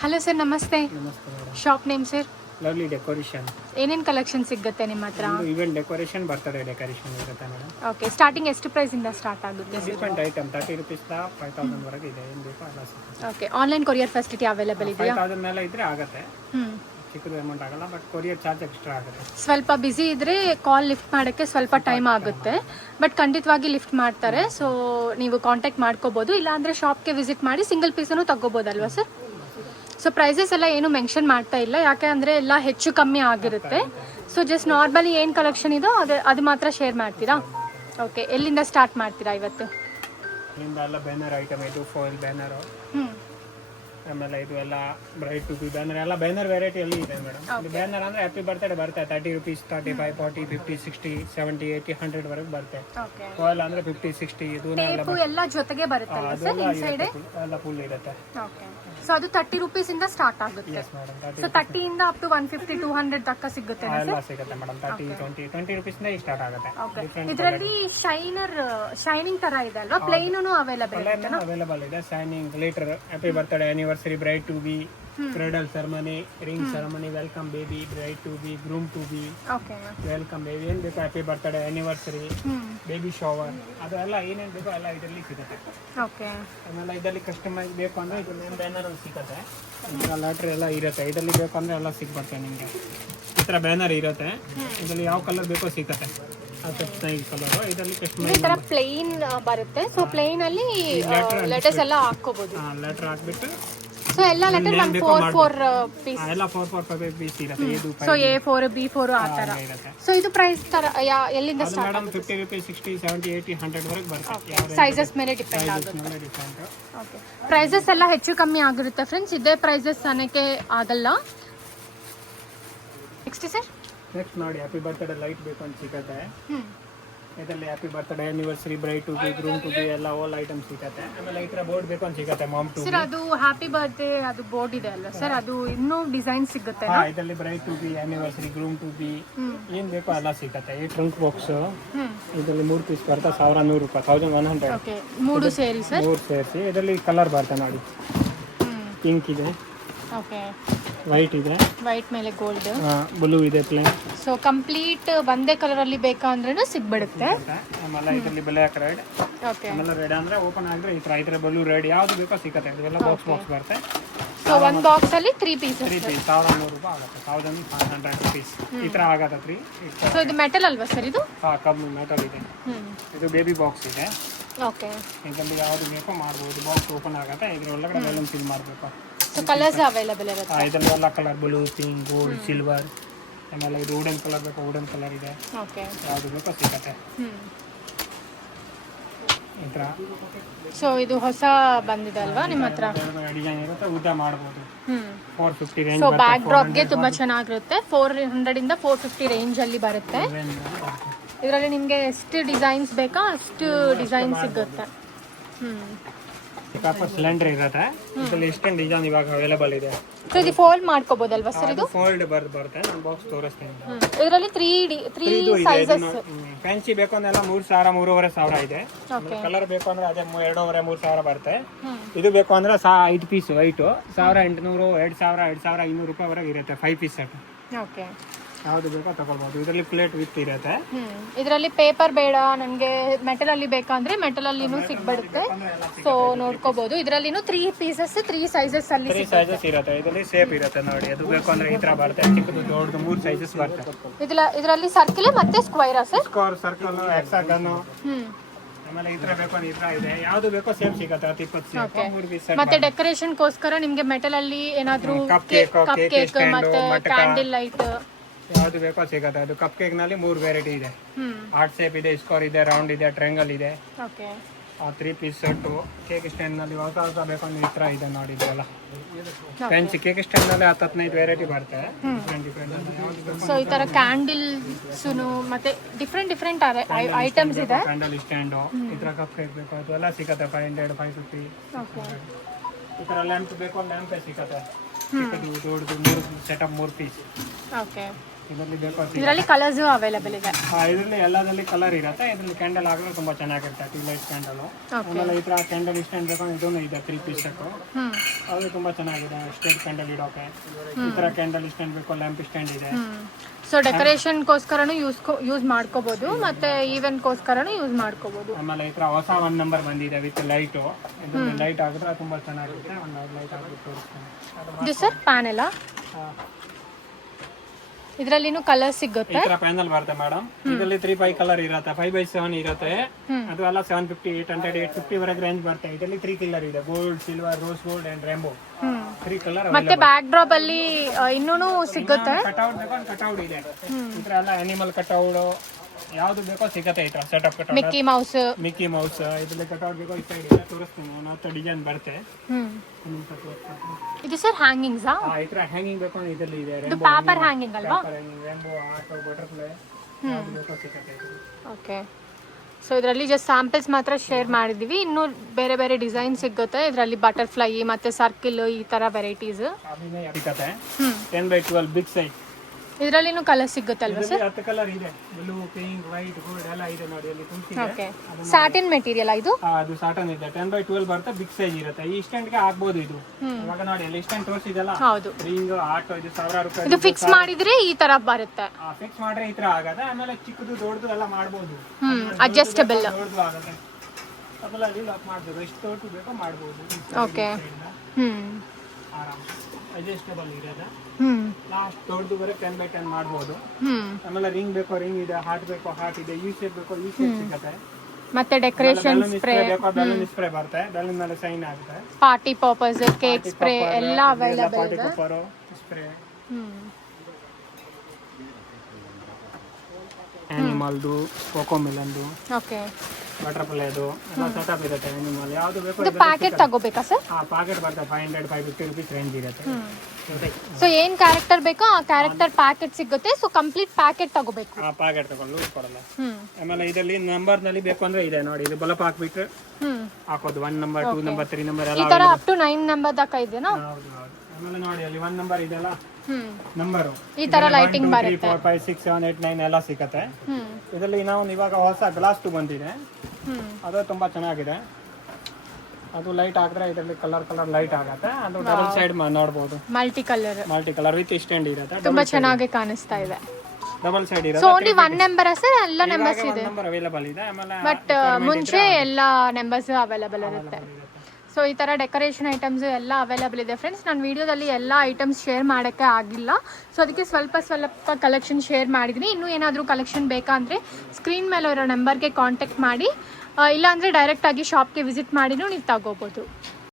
Hello sir, ನಮಸ್ತೆ. ನಮಸ್ತೆ madam. Shop name sir? Lovely decoration. ಏನೇನು ಕಲೆಕ್ಷನ್ ಸಿಗುತ್ತೆ ನಿಮ್ಮ ಹತ್ರ? ಈವೆಂಟ್ ಡೆಕೋರೇಷನ್, ಬರ್ತ್ಡೇ ಡೆಕೋರೇಷನ್ ಇರುತ್ತೆ ಮೇಡಮ್. ಓಕೆ, ಸ್ಟಾರ್ಟಿಂಗ್ ಎಷ್ಟು ಪ್ರೈಸಿಂದ ಸ್ಟಾರ್ಟ್ ಆಗುತ್ತೆ ಸರ್? ಡಿಫ್ರೆಂಟ್ ಐಟಮ್ 30 ರೂಪೀಸ್ 5000 ವರೆಗೆ ಇದೆ. ಏನು ಬೇಕೋ ಎಲ್ಲ ಸಿಗುತ್ತೆ. Okay, online courier facility available ಇದೆಯಾ? 5000 ಮೇಲೆ ಇದ್ರೆ ಆಗುತ್ತೆ. ಹ್ಞೂ, ಚಿಕ್ಕದು ಅಮೌಂಟ್ ಆಗಲ್ಲ, ಬಟ್ ಕೊರಿಯರ್ ಚಾರ್ಜ್ ಎಕ್ಸ್ಟ್ರಾ ಆಗುತ್ತೆ. ಸ್ವಲ್ಪ ಬ್ಯುಸಿ ಇದ್ದರೆ ಕಾಲ್ ಲಿಫ್ಟ್ ಮಾಡೋಕ್ಕೆ ಸ್ವಲ್ಪ ಟೈಮ್ ಆಗುತ್ತೆ, ಬಟ್ ಖಂಡಿತವಾಗಿ ಲಿಫ್ಟ್ ಮಾಡ್ತಾರೆ. ಸೊ ನೀವು ಕಾಂಟ್ಯಾಕ್ಟ್ ಮಾಡ್ಕೋಬೋದು, ಇಲ್ಲಾಂದರೆ ಶಾಪ್ಗೆ ವಿಸಿಟ್ ಮಾಡಿ ಸಿಂಗಲ್ ಪೀಸನ್ನು ತಗೋಬೋದಲ್ವಾ ಸರ್? ಸೊ ಪ್ರೈಸಸ್ ಎಲ್ಲ ಏನು ಮೆನ್ಷನ್ ಮಾಡ್ತಾ ಇಲ್ಲ, ಯಾಕೆ ಅಂದರೆ ಎಲ್ಲ ಹೆಚ್ಚು ಕಮ್ಮಿ ಆಗಿರುತ್ತೆ. ಸೊ ಜಸ್ಟ್ ನಾರ್ಮಲಿ ಏನು ಕಲೆಕ್ಷನ್ ಇದೋ ಅದು ಮಾತ್ರ ಶೇರ್ ಮಾಡ್ತೀರಾ? ಓಕೆ, ಎಲ್ಲಿಂದ ಸ್ಟಾರ್ಟ್ ಮಾಡ್ತೀರಾ ಇವತ್ತು? ಇಲ್ಲಿಂದ ಎಲ್ಲ ಬ್ಯಾನರ್ ಐಟಮ್, ಇದು ಫಾಯಿಲ್ ಬ್ಯಾನರು, ಹ್ಞೂ, ಆಮೇಲೆ ಇದು ಎಲ್ಲ ಬ್ರೈಟ್ ಟು ಬಿ ಬ್ಯಾನರ್, ಎಲ್ಲ ಬ್ಯಾನರ್ ವೆರೈಟಿ ಎಲ್ಲ ಇದೆ ಮೇಡಮ್. ಇದು ಬ್ಯಾನರ್ ಅಂದರೆ ಹ್ಯಾಪಿ ಬರ್ತ್ಡೇ ಬರುತ್ತೆ. 30 ರೂಪೀಸ್, 35, 40, 50, 60, 70, 80, 100 ವರೆಗೆ ಬರುತ್ತೆ. ಓಕೆ. ಫಾಯಿಲ್ ಅಂದರೆ 50, 60 ಇದು ಟೇಪು ಎಲ್ಲ ಜೊತೆಗೆ ಬರುತ್ತಲ್ಲ ಸರ್ ಇನ್ಸೈಡ್? ಎಲ್ಲ ಫುಲ್ ಇರುತ್ತೆ. ಓಕೆ, ಸೊ ಅದು 30 ರೂಪೀಸಿಂದ ಸ್ಟಾರ್ಟ್ ಆಗುತ್ತೆ. Yes madam. ಸೊ 30 ಇಂದ ಅಪ್ ಟು 150, 200 ತನಕ ಸಿಗುತ್ತೆ ಎಲ್ಲ ಸಿಗುತ್ತೆ ಮೇಡಮ್. 30, 20 ರೂಪೀಸ್ನೇ ಸ್ಟಾರ್ಟ್ ಆಗುತ್ತೆ. ಓಕೆ, ಇದರಲ್ಲಿ ಶೈನಿಂಗ್ ತರ ಇದೆ ಅಲ್ವಾ? ಪ್ಲೇನೂ ಅವೈಲೇಬಲ್ ಇದೆ? ಅವೈಲೇಬಲ್ ಇದೆ. Shining, glitter, happy birthday, anniversary, bride to be, bridal ceremony, ring ceremony, welcome baby, bride to be, groom to be, okay, welcome baby, ಏನು ಬೇಕೋ happy birthday, anniversary, baby shower, ಅದೆಲ್ಲ ಏನೇನು ಬೇಕೋ ಎಲ್ಲ ಇದರಲ್ಲಿ ಸಿಗುತ್ತೆ. ಓಕೆ, ಆಮೇಲೆ ಇದರಲ್ಲಿ ಕಸ್ಟಮೈಸ್ ಬೇಕು ಅಂದರೆ ಇದು ನೇಮ್ ಬ್ಯಾನರ್ ಸಿಗುತ್ತೆ. ಲೆಟ್ರ್ ಎಲ್ಲ ಇರುತ್ತೆ. ಇದರಲ್ಲಿ ಬೇಕು ಅಂದರೆ ಎಲ್ಲ ಸಿಗ್ಬರುತ್ತೆ ನಿಮಗೆ. ಈ ಥರ ಬ್ಯಾನರ್ ಇರುತ್ತೆ. ಇದರಲ್ಲಿ ಯಾವ ಕಲರ್ ಬೇಕೋ ಸಿಗುತ್ತೆ. ಈ ಕಲರು ಇದರಲ್ಲಿ ಈ ತರ ಪ್ಲೇನ್ ಬರುತ್ತೆ. ಸೊ ಪ್ಲೇನ್ ಅಲ್ಲಿ ಲೆಟರ್ಸ್ ಎಲ್ಲ ಹಾಕೋಬಹುದು. ಲೆಟರ್ ಹಾಕ್ಬಿಟ್ಟು ಸೊ ಎಲ್ಲ ಲೆಟರ್ 4 ಪೀಸ್, ಎಲ್ಲ 4 ಪೀಸ್ ಇರುತ್ತೆ. ಇದು ಸೊ A4 B4 ಆ ತರ ಇರುತ್ತೆ. ಸೊ ಇದು ಪ್ರೈಸ್ ತರ ಎಲ್ಲಿಂದ ಸ್ಟಾರ್ಟ್? ಮೇಡಮ್ 50 ರೂಪೀಸ್, 60, 70, 80, 100 ವರೆಗೆ ಬರುತ್ತೆ. ಸೈಜಸ್ ಮೇಲೆ ಡಿಪೆಂಡ್ ಆಗುತ್ತೆ. ಡಿಫ್ರೆಂಟ್. ಓಕೆ, ಪ್ರೈಸಸ್ ಎಲ್ಲ ಹೆಚ್ಚು ಕಮ್ಮಿ ಆಗಿರುತ್ತೆ ಫ್ರೆಂಡ್ಸ್. ಇದೇ ಪ್ರೈಸಸ್ ಅನ್ನಕ್ಕೆ ಆಗಲ್ಲ. Next sir? ನೆಕ್ಸ್ಟ್ ನೋಡಿ, ಹ್ಯಾಪಿ ಬರ್ತ್ಡೇ ಲೈಟ್ ಬೇಕು ಅಂತ ಸಿಗುತ್ತೆ. ಇದರಲ್ಲಿ happy birthday, anniversary, bride to be, groom to be ಎಲ್ಲ ಆಲ್ ಐಟಮ್ ಸಿಗುತ್ತೆ. ಆಮೇಲೆ ಈ ಥರ ಬೋರ್ಡ್ ಬೇಕು ಅಂತ ಸಿಗುತ್ತೆ. ಮಾಮ್ ಟು ಸರ್ ಅದು ಹ್ಯಾಪಿ ಬರ್ತ್ಡೇ ಅದು ಬೋರ್ಡ್ ಇದೆ ಅಲ್ವಾ ಸರ್? ಅದು ಇನ್ನೂ ಡಿಸೈನ್ ಸಿಗುತ್ತೆ? ಇದರಲ್ಲಿ bride to be, anniversary, groom to be ಏನು ಬೇಕೋ ಎಲ್ಲ ಸಿಗುತ್ತೆ. ಈ ಟ್ರಂಕ್ ಬಾಕ್ಸ್ ಇದರಲ್ಲಿ 3 ಪೀಸ್ ಬರುತ್ತೆ. 1100 ರೂಪಾಯಿ, 1100. ಓಕೆ, 3 ಸೇರಿ ಸರ್? 3 ಸೇರಿಸಿ. ಇದರಲ್ಲಿ ಕಲರ್ ಬರುತ್ತೆ ನೋಡಿ. ಪಿಂಕ್ ಇದೆ, ಓಕೆ, ವೈಟ್ ಇದೆ, ವೈಟ್ ಮೇಲೆ ಗೋಲ್ಡ್, ಬ್ಲೂ ಇದೆ ಪ್ಲೇನ್. ಸೊ ಕಂಪ್ಲೀಟ್ ಒಂದೇ ಕಲರ್ ಅಲ್ಲಿ ಬೇಕಾ ಅಂದ್ರೂ ಸಿಗ್ಬಿಡುತ್ತೆ. ಆಮೇಲೆ ಇದರಲ್ಲಿ ಬ್ಲ್ಯಾಕ್, ರೆಡ್, ಓಕೆ, ಆಮೇಲೆ ರೆಡ್ ಅಂದ್ರೆ ಓಪನ್ ಆಗಿದ್ರೆ ಈ ತರ ಇದ್ರೆ ಬ್ಲೂ, ರೆಡ್ ಯಾವ್ದು ಬೇಕೋ ಸಿಗುತ್ತೆ. ಇದೆಲ್ಲ ಬಾಕ್ಸ್ ಬರುತ್ತೆ. ಸೊ ಒಂದು ಬಾಕ್ಸ್ ಅಲ್ಲಿ 3 ಪೀಸಸ್. 3 ಪೀಸ್ 1100 ರೂಪಾಯಿ ಆಗುತ್ತೆ. 1500 rupees ಈ ತರ ಆಗುತ್ತೆ. 3. ಸೊ ಇದು ಮೆಟಲ್ ಅಲ್ವಾ ಸರ್ ಇದು? ಕಬ್ಬು ಮೆಟಲ್ ಇದೆ. ಇದು ಬೇಬಿ ಬಾಕ್ಸ್ ಇದೆ. ಓಕೆ, ಇದರಲ್ಲಿ ಯಾವ್ದು ಬೇಕೋ ಮಾಡ್ಬೋದು. ಬಾಕ್ಸ್ ಓಪನ್ ಆಗುತ್ತೆ. ಇದ್ರ ಒಳಗಡೆ ಬೆಲೂನ್ ಫಿಲ್ ಮಾಡಬೇಕು. ಸೊ ಕಲರ್ಸ್ ಅವೈಲೇಬಲ್ ಇರುತ್ತೆ? ಇದರಲ್ಲಿ ಎಲ್ಲ colour, blue, pink, gold, silver, ಆಮೇಲೆ ಇದು ವುಡನ್ ಕಲರ್ ಬೇಕು, ವುಡನ್ ಕಲರ್ ಇದೆ. ಓಕೆ, ಯಾವುದು ಬೇಕೋ ಸಿಗುತ್ತೆ ಈ ಥರ. ಸೊ ಇದು ಹೊಸ ಬಂದಿದೆ ಅಲ್ವಾ ನಿಮ್ಮ ಹತ್ರ? ಡಿಸೈನ್ ಇರುತ್ತೆ, ಉದ್ದ ಮಾಡ್ಬೋದು. 450 ರೇಂಜ್. ಸೊ ಬ್ಯಾಕ್ ಡ್ರಾಪ್ಗೆ ತುಂಬಾ ಚೆನ್ನಾಗಿರುತ್ತೆ. 400 ಇಂದ 450 ರೇಂಜ್ ಅಲ್ಲಿ ಬರುತ್ತೆ. ಇದರಲ್ಲಿ ನಿಮಗೆ ಎಷ್ಟು ಡಿಸೈನ್ಸ್ ಬೇಕಾ ಅಷ್ಟು ಡಿಸೈನ್ ಸಿಗುತ್ತೆ. ಸಿಲಿಂಡರ್ ಇರುತ್ತೆ. ಇದರಲ್ಲಿ ಎಷ್ಟೊಂದು ಡಿಸೈನ್ ಇವಾಗ ಅವೈಲೇಬಲ್ ಇದೆ. ಸೊ ಇದು ಫೋಲ್ಡ್ ಮಾಡ್ಕೋಬಹುದಲ್ವಾ ಸರ್? ಇದು ಫೋಲ್ಡ್ ಬರುತ್ತೆ. ನಾನು ಬಾಕ್ಸ್ ತೋರಿಸ್ತೀನಿ. ಇದರಲ್ಲಿ 3 ಸೈಜಸ್. ಫ್ಯಾನ್ಸಿ ಬೇಕು ಅಂದ್ರೆ 3000, 3500 ಇದೆ. ಕಲರ್ ಬೇಕು ಅಂದ್ರೆ ಅದೇ 2500, 3000 ಬರುತ್ತೆ. ಇದು ಬೇಕು ಅಂದ್ರೆ 5 ಪೀಸ್ ವೈಟ್ 1800, 2000, 2500 ರೂಪಾಯಿ ವರೆಗೆ ಇರುತ್ತೆ. 5 ಪೀಸ್ ಸೆಟ್. ಓಕೆ, ಯಾವ್ದು ಬೇಕೋ ತಗೊಳ್ಬಹುದು. ಇದರಲ್ಲಿ ಪ್ಲೇಟ್ ವಿತ್ ಇರುತ್ತೆ. ಇದರಲ್ಲಿ ಪೇಪರ್ ಬೇಡ ನನಗೆ, ಮೆಟಲ್ ಅಲ್ಲಿ ಬೇಕಂದ್ರೆ ಮೆಟಲ್ ಅಲ್ಲಿನೂ ಸಿಗ್ಬಿಡುತ್ತೆ. ಸೊ ನೋಡ್ಕೋಬಹುದು. ಇದರಲ್ಲಿನೂ 3 ಪೀಸಸ್ 3 ಸೈಜಸ್ ಅಲ್ಲಿ 3 ಸೈಜಸ್ ಇರುತ್ತೆ. ಇದರಲ್ಲಿ ಶೇಪ್ ಇರುತ್ತೆ ನೋಡಿ. ಅದು ಬೇಕು ಅಂದ್ರೆ ಈ ತರ ಬರುತ್ತೆ. ಚಿಕ್ಕದು, ದೊಡ್ಡದು 3 ಸೈಜಸ್ ಬರುತ್ತೆ. ಇದರಲ್ಲಿ ಸರ್ಕಲ್ ಮತ್ತೆ ಸ್ಕ್ವೇರ್ ಸರ್? ಸ್ಕ್ವೇರ್, ಸರ್ಕಲ್, ಹೆಕ್ಸಾಗನ್, ಆಮೇಲೆ ಈ ತರ ಬೇಕು ಅಂದ್ರೆ ಈ ತರ ಇದೆ. ಯಾವ್ದು ಬೇಕೋ ಸೇಮ್ ಸಿಗುತ್ತೆ. 20 ಸೇಪ್ 3 ಪೀಸ್. ಮತ್ತೆ ಡೆಕೋರೇಷನ್ ಗೋಸ್ಕರ ನಿಮಗೆ ಮೆಟಲ್ ಅಲ್ಲಿ ಏನಾದ್ರೂ ಕಪ್ ಕೇಕ್ ಮತ್ತೆ ಕ್ಯಾಂಡಲ್ ಲೈಟ್ ಯಾವ್ದು ಬೇಕೋ ಸಿಗುತ್ತೆ. ಅದು ಕಪ್ ಕೇಕ್ ನಲ್ಲಿ 3 ವೆರೈಟಿ ಇದೆ. ಹಾರ್ಟ್ ಶೇಪ್ ಇದೆ, ಸ್ಕ್ವೇರ್ ಇದೆ, ರೌಂಡ್ ಇದೆ, ಟ್ರಯಾಂಗಲ್ ಇದೆ. Okay, 3 piece set. Cake stand ನಲ್ಲಿ ಹೊಸ ಬೇಕು ಅಂದ್ರೆ ಈ ತರ ಇದೆ ನೋಡಿ. ಇದೆಲ್ಲ ಫ್ಯಾನ್ಸಿ ಕೇಕ್ ಸ್ಟ್ಯಾಂಡ್ ನಲ್ಲಿ 10-15 ವೆರೈಟಿ ಬರುತ್ತೆ. ಡಿಫ್ರೆಂಟ್. ಸೊ ಈ ತರ ಕ್ಯಾಂಡಲ್ಸ್ ಮತ್ತೆ ಡಿಫ್ರೆಂಟ್ ಐಟಮ್ಸ್ ಇದೆ. ಕ್ಯಾಂಡಲ್ ಸ್ಟ್ಯಾಂಡ್, ಈ ತರ ಕಪ್ ಕೇಕ್ ಬೇಕು ಅದೆಲ್ಲ ಸಿಗುತ್ತೆ. 500, 550. ಈ ತರ ಲ್ಯಾಂಪ್ ಬೇಕು, ಲ್ಯಾಂಪ್ ಸಿಗುತ್ತೆ. ಚಿಕ್ಕದು, ದೊಡ್ಡದು, 3 ಸೆಟಪ್ 3 ಪೀಸ್. ಓಕೆ, ಇದರಲ್ಲಿ ಬೇಕೋ ಇದರಲ್ಲಿ ಕಲರ್ಸು ಅವೈಲೇಬಲ್ ಇದೆ. ಇದರಲ್ಲಿ ಎಲ್ಲದಲ್ಲಿ ಕಲರ್ ಇರುತ್ತೆ. ಇದರಲ್ಲಿ ಕ್ಯಾಂಡಲ್ ಹಾಕಿದ್ರೆ ತುಂಬಾ ಚೆನ್ನಾಗಿರುತ್ತೆ. Tube light candle. ಆಮೇಲೆ ಈ ತರ ಕ್ಯಾಂಡಲ್ ಸ್ಟ್ಯಾಂಡ್ ಬೇಕು ಇದೊಂದು ಇದೆ 3 ಪೀಸ್ ಸೆಟ್ಟು. ಅದು ತುಂಬಾ ಚೆನ್ನಾಗಿದೆ. ಸ್ಟೇಟ್ ಕ್ಯಾಂಡಲ್ ಇಡೋಕೆ ಈ ತರ ಕ್ಯಾಂಡಲ್ ಸ್ಟ್ಯಾಂಡ್ ಬೇಕು. ಲ್ಯಾಂಪ್ ಸ್ಟ್ಯಾಂಡ್ ಇದೆ. ಸೊ ಡೆಕೋರೇಷನ್ಗೋಸ್ಕರನೂ ಯೂಸ್ ಮಾಡ್ಕೋಬಹುದು ಮತ್ತೆ ಈವೆಂಟ್ಗೋಸ್ಕರನೂ ಯೂಸ್ ಮಾಡ್ಕೋಬಹುದು. ಆಮೇಲೆ ಈ ತರ ಹೊಸ 1 ನಂಬರ್ ಬಂದಿದೆ ವಿತ್ ಲೈಟು. ಇದರಲ್ಲಿ ಲೈಟ್ ಹಾಕಿದ್ರೆ ತುಂಬಾ ಚೆನ್ನಾಗಿರುತ್ತೆ. ಒಂದು ಲೈಟ್ ಹಾಕಿ ತೋರಿಸ್ತೀನಿ. ಇದು ಸರ್ ಪ್ಯಾನೆಲ್ ಇದರಲ್ಲಿನೂ ಕಲರ್ ಸಿಗುತ್ತೆ. ಈ ತರ ಪ್ಯಾನಲ್ ಬರುತ್ತೆ ಮೇಡಮ್. ಇದರಲ್ಲಿ 3 ಕಲರ್ ಇರುತ್ತೆ. 5x7 ಇರುತ್ತೆ. ಅದು ಎಲ್ಲ 750, 800, 850 ವರೆಗೆ ರೇಂಜ್ ಬರುತ್ತೆ. ಇದರಲ್ಲಿ 3 ಕಲರ್ ಇದೆ. Gold, silver, rose gold and rainbow. 3 colour. ಮತ್ತೆ ಬ್ಯಾಕ್ ಡ್ರಾಪ್ ಅಲ್ಲಿ ಇನ್ನೂ ಸಿಗುತ್ತೆ. ಕಟ್ಔಟ್ ಬೇಕು ಕಟ್ಔಟ್ ಇದೆ. ಈ ತರ ಎಲ್ಲ ಅನಿಮಲ್ ಕಟ್ಔಟ್ ಯಾವ್ದು ಬೇಕೋ ಸಿಗತ್ತೆ. ಈ ತರ ಸೆಟಪ್ ಕಟ್ಔಟ್. ಮಿಕ್ಕಿ ಮೌಸ್ ಇದರಲ್ಲಿ ಕಟ್ಔಟ್ ಬೇಕೋ ಈ ಸೈಡ್ ಇದೆ ತೋರಿಸ್ತೀನಿ. ನಾನು ಡಿಸೈನ್ ಬರುತ್ತೆ. ಇದು ಸರ್ ಹ್ಯಾಂಗಿಂಗ್ಸ್ ಈ ತರ ಹ್ಯಾಂಗಿಂಗ್ ಬೇಕು ಅಂದ್ರೆ ಇದರಲ್ಲಿ ಇದೆ. ಇದು ಪೇಪರ್ ಹ್ಯಾಂಗಿಂಗ್ ಅಲ್ವಾ? ರೇಂಬೋ ಆರ್ಟ್ ಬಟರ್ಫ್ಲೈ ಯಾವ್ದು ಬೇಕೋ ಸಿಗತ್ತೆ. ಓಕೆ. ಸೊ ಇದರಲ್ಲಿ ಜಸ್ಟ್ ಸ್ಯಾಂಪಲ್ಸ್ ಮಾತ್ರ ಶೇರ್ ಮಾಡಿದೀವಿ. ಇನ್ನು ಬೇರೆ ಬೇರೆ ಡಿಸೈನ್ ಸಿಗುತ್ತೆ. ಇದರಲ್ಲಿ ಬಟರ್ಫ್ಲೈ ಮತ್ತೆ ಸರ್ಕಿಲ್ ಈ ತರ ವೆರೈಟೀಸ್ ಸಿಗತ್ತೆ. 10x12 big size. ಇದರಲ್ಲಿನೂ ಕಲರ್ ಸಿಗುತ್ತೆ ಅಲ್ವಾ ಸರ್? 10 ಕಲರ್ ಇದೆ. ಬ್ಲೂ, ಪಿಂಕ್, ವೈಟ್, ಗೋಲ್ಡ್ ಎಲ್ಲ ಇದೆ ನೋಡಿ. ಅಲ್ಲಿ ತುಂಬಿದೆ. ಓಕೆ. ಸಾಟಿನ್ ಮೆಟೀರಿಯಲ್ ಇದು? ಅದು ಸಾಟನ್ ಇದೆ. 10x12 ಬರುತ್ತೆ. ಬಿಗ್ ಸೈಜ್ ಇರುತ್ತೆ. ಈ ಸ್ಟ್ಯಾಂಡ್ ಗೆ ಹಾಕಬಹುದು ಇದು. ಇವಾಗ ನೋಡಿ ಅಲ್ಲಿ ಸ್ಟ್ಯಾಂಡ್ ತೋರಿಸಿದಲ್ಲ. ಹೌದು. ರಿಂಗ್ ಆಟೋ ಇದು 1000 ರೂಪಾಯಿ. ಇದು ಫಿಕ್ಸ್ ಮಾಡಿದ್ರೆ ಈ ತರ ಬರುತ್ತೆ. ಫಿಕ್ಸ್ ಮಾಡ್ರೆ ಈ ತರ ಆಗತ್ತೆ. ಆಮೇಲೆ ಚಿಕ್ಕದು ದೊಡ್ಡದು ಎಲ್ಲ ಮಾಡಬಹುದು. ಅಡ್ಜಸ್ಟಬಲ್. ದೊಡ್ಡದು ಆಗತ್ತೆ. ಅದರಲ್ಲಿ ಲಾಕ್ ಮಾಡಬಹುದು. ಎಷ್ಟು ದೊಡ್ಡದು ಬೇಕೋ ಮಾಡಬಹುದು. ಓಕೆ. ಆರಾಮ ಅಡ್ಜಸ್ಟಬಲ್ ಇರೋದು. ಲಾಸ್ಟ್ ದೊಡ್ಡದು ಬರೋ 10x10 ಮಾಡಬಹುದು. ಆಮೇಲೆ ರಿಂಗ್ ಬೇಕೋ ರಿಂಗ್ ಇದೆ. ಹಾರ್ಟ್ ಬೇಕೋ ಹಾರ್ಟ್ ಇದೆ. ಯು ಶೇಪ್ ಬೇಕೋ ಯು ಶೇಪ್ ಸಿಗುತ್ತೆ. ಮತ್ತೆ ಡೆಕೋರೇಷನ್ ಸ್ಪ್ರೇ ಬೇಕೋ ಬೆಲೂನ್ ಸ್ಪ್ರೇ ಬರುತ್ತೆ. ಬೆಲೂನ್ ಮೇಲೆ ಸೈನ್ ಆಗುತ್ತೆ. ಪಾರ್ಟಿ ಪರ್ಪಸ್ ಕೇಕ್ ಸ್ಪ್ರೇ ಎಲ್ಲ ಅವೈಲೇಬಲ್ ಪಾರ್ಟಿ ಇದೆ. ಪಪ್ಪರ್ ಸ್ಪ್ರೇ. ಅನಿಮಲ್ದು, ಕೋಕೋ ಮಿಲನ್ದು, ಓಕೆ, ಬಟರ್ಫ್ಲೈದು ಎಲ್ಲ ಸೆಟಪ್ ಇರುತ್ತೆ. ಅನಿಮಲ್ ಯಾವುದು ಬೇಕೋ ಇದು ಪ್ಯಾಕೆಟ್ ತಗೋಬೇಕಾ ಸರ್? ಪ್ಯಾಕೆಟ್ ಬರುತ್ತೆ. 500 550 ರೂಪೀಸ್ ರೇಂಜ್ ಇರುತ್ತೆ. ಸೊ ಏನ್ ಕ್ಯಾರೆಕ್ಟರ್ ಬೇಕೋ ಆ ಕ್ಯಾರೆಕ್ಟರ್ ಪ್ಯಾಕೆಟ್ ಸಿಗುತ್ತೆ. ಸೊ ಕಂಪ್ಲೀಟ್ ಪ್ಯಾಕೆಟ್ ತಗೋಬೇಕು. ಪ್ಯಾಕೆಟ್ ತಗೊಂಡು ಲೂಸ್ ಕೊಡಲ್ಲ. ಆಮೇಲೆ ಇದರಲ್ಲಿ ನಂಬರ್ ನಲ್ಲಿ ಬೇಕು ಅಂದ್ರೆ ಇದೆ ನೋಡಿ. ಇದು ಬಲಪ್ ಹಾಕ್ಬಿಟ್ರೆ ಹಾಕೋದು 1 ನಂಬರ್ 2 ನಂಬರ್ 3 ನಂಬರ್ ಎಲ್ಲ ಈ ತರ ಅಪ್ ಟು 9 ನಂಬರ್ ತನಕ ಇದೆನಾ? ಹೌದು ಹೌದು. ಆಮೇಲೆ ನೋಡಿ ಅಲ್ಲಿ 1 ನಂಬರ್ ಇದೆಲ್ಲ ನಂಬರ್ ಈ ತರ ಲೈಟಿಂಗ್ ಬರುತ್ತೆ. 4 5 6 7 8 9 ಎಲ್ಲ ಸಿಗುತ್ತೆ. ಇದರಲ್ಲಿ ನಾವು ಇವಾಗ ಹೊಸ ಗ್ಲಾಸ್ 2 ಬಂದಿದೆ. ಅದು ತುಂಬಾ ಚೆನ್ನಾಗಿದೆ. ಅದು ಲೈಟ್ ಹಾಕಿದ್ರೆ ಇದರಲ್ಲಿ ಕಲರ್ ಲೈಟ್ ಆಗುತ್ತೆ. ಅದು ಡಬಲ್ ಸೈಡ್ ನೋಡಬಹುದು. ಮಲ್ಟಿ ಕಲರ್ ವಿತ್ ಸ್ಟ್ಯಾಂಡ್ ಇರುತ್ತೆ. ತುಂಬಾ ಚೆನ್ನಾಗಿ ಕಾಣಿಸ್ತಾ ಇದೆ. ಡಬಲ್ ಸೈಡ್ ಇರುತ್ತೆ. So only 1 number sir? ಎಲ್ಲ ನಂಬರ್ಸ್ ಇದೆ. ನಂಬರ್ ಅವೈಲೇಬಲ್ ಇದೆ. ಆಮೇಲೆ ಬಟ್ ಮುಂಚೆ ಎಲ್ಲ ನಂಬರ್ಸ್ ಅವೈಲೇಬಲ್ ಇರುತ್ತೆ. ಸೊ ಈ ಥರ ಡೆಕೋರೇಷನ್ ಐಟಮ್ಸ್ ಎಲ್ಲ ಅವೈಲೇಬಲ್ ಇದೆ ಫ್ರೆಂಡ್ಸ್. ನಾನು ವಿಡಿಯೋದಲ್ಲಿ ಎಲ್ಲ ಐಟಮ್ಸ್ ಶೇರ್ ಮಾಡೋಕ್ಕೆ ಆಗಿಲ್ಲ. ಸೊ ಅದಕ್ಕೆ ಸ್ವಲ್ಪ ಕಲೆಕ್ಷನ್ ಶೇರ್ ಮಾಡಿದ್ದೀನಿ. ಇನ್ನೂ ಏನಾದರೂ ಕಲೆಕ್ಷನ್ ಬೇಕಂದರೆ ಸ್ಕ್ರೀನ್ ಮೇಲೆ ಇರೋ ನಂಬರ್ಗೆ ಕಾಂಟ್ಯಾಕ್ಟ್ ಮಾಡಿ, ಇಲ್ಲಾಂದರೆ ಡೈರೆಕ್ಟಾಗಿ ಶಾಪ್ಗೆ ವಿಸಿಟ್ ಮಾಡಿನೂ ನೀವು ತಗೋಬೋದು.